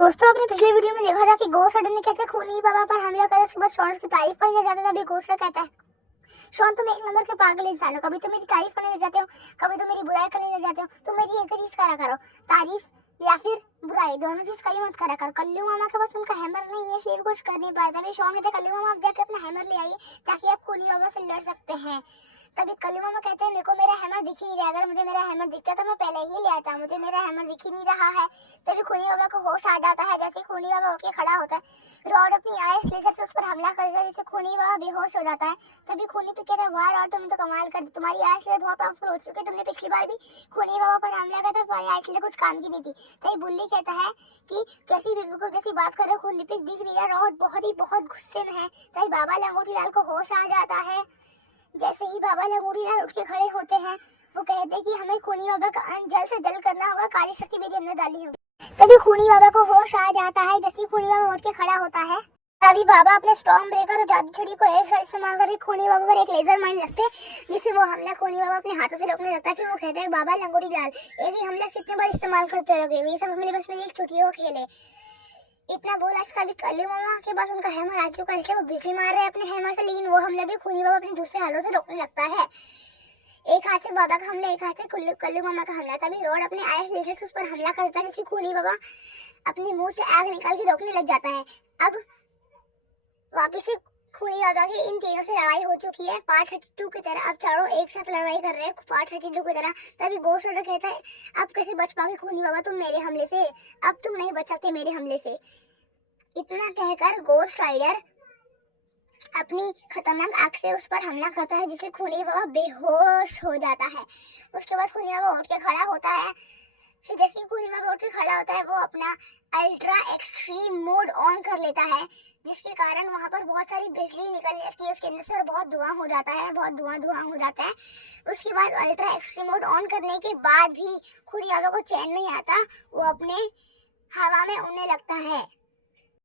दोस्तों, आपने पिछले वीडियो में देखा था कि घोस्ट राइडर ने कैसे खूनी बाबा पर हमला करा। उसके बाद शॉन की तारीफ करने जाता था। अभी घोस्ट राइडर कहता है, शॉन तुम एक नंबर के पागल इंसान हो। कभी तो मेरी तारीफ करने लग जाते हो, कभी तो मेरी बुराई करने लग जाते हो। तुम मेरी एक ही चीज करा करो, तारीफ या फिर बुराई, दोनों चीज कभी मत करा करो। कल्लू मामा के पास उनका हैमर नहीं है, इसलिए कुछ कर नहीं पाता। अभी शॉन कहते कल्लू मामा आप जाके अपना हैमर ले आइए ताकि आप खूनी बाबा से लड़ सकते हैं। तभी कल्लू मामा कहते हैं, मेरे को मेरा हैमर दिख ही नहीं रहा। अगर मुझे मेरा हैमर दिखता तो मैं पहले ही ले आता, मुझे मेरा हैमर दिख ही नहीं रहा है। तभी खूनी बाबा को होश आ जाता है। जैसे खूनी बाबा उठ के खड़ा होता है, रॉड अपनी आइस लेजर से उस पर हमला कर देता है, जिससे खूनी बाबा बेहोश हो जाता है। तभी खूनी पे कहता है, वाह रॉड तुमने तो कमाल कर दी, तुम्हारी आइस लेजर बहुत पावरफुल हो चुकी है। तुमने पिछली बार भी खूनी बाबा पर हमला किया था, तुम्हारी आइस लेजर कुछ काम की नहीं थी। तभी बुल्ली कहता है कि कैसी बेवकूफ जैसी बात कर रहे हो, खूनी पे दिख नहीं रहा। रॉड बहुत गुस्से में है। तभी बाबा लंगोटी लाल को होश आ जाता है। जैसे ही बाबा लंगोटी लाल उठ के खड़े होते हैं, वो कहते हैं कि हमें खूनी बाबा का अंत जल्द से जल्द करना होगा, काली शक्ति मेरे अंदर डाली होगी। तभी खूनी बाबा को होश आ जाता है। जैसे ही खूनी बाबा उठ के खड़ा होता है, तभी बाबा अपने स्टॉर्म ब्रेकर और जादू छड़ी को एक साथ इस्तेमाल करके खूनी बाबा पर एक लेजर मारने लगते हैं, जिससे वो हमला खूनी बाबा अपने हाथों से रोकने लगता है। फिर वो कहता है, बाबा लंगोटी लाल एक ही हमला कितने बार इस्तेमाल करते रहोगे, ये सब हमारे बस में एक छुट्टियों का खेल है। इतना बोला कि तभी कल्लू मामा के पास उनका हैमर आ चुका है, इसलिए वो बिजली मार रहे हैं अपने हैमर से, लेकिन वो हमला भी खूनी बाबा अपने दूसरे हाथों से रोकने लगता है। एक हाथ से बाबा का हमला, एक हाथ से कल्लू मामा का हमला। तभी रॉड अपने आइस लेजर से उस पर हमला करता है, जिससे खूनी बाबा अपने मुंह से आग निकाल के रोकने लग जाता है। अब वापिस से खूनी बाबा की इन तीनों से लड़ाई हो चुकी है पार्ट 32 की तरह। अब चारों एक साथ लड़ाई कर रहे हैं पार्ट 32 की तरह। तभी घोस्ट राइडर कहता है, अब कैसे बच पाओगे खूनी बाबा तुम मेरे हमले से, अब तुम नहीं बच सकते मेरे हमले से। इतना कहकर घोस्ट राइडर अपनी खतरनाक आग से उस पर हमला करता है, जिससे खूनी बाबा बेहोश हो जाता है। उसके बाद खूनी बाबा उठ के खड़ा होता है। फिर जैसे ही खूनी बाबा उठ के खड़ा होता है, वो अपना अल्ट्रा एक्सट्रीम मोड ऑन कर लेता है, जिसके कारण वहां पर बहुत सारी बिजली निकलने लगती है उसके अंदर से और बहुत धुआं हो जाता है, बहुत धुआं हो जाता है। उसके बाद अल्ट्रा एक्सट्रीम मोड ऑन करने के बाद भी खूनी बाबा को चैन नहीं आता, वो अपने हवा में उड़ने लगता है।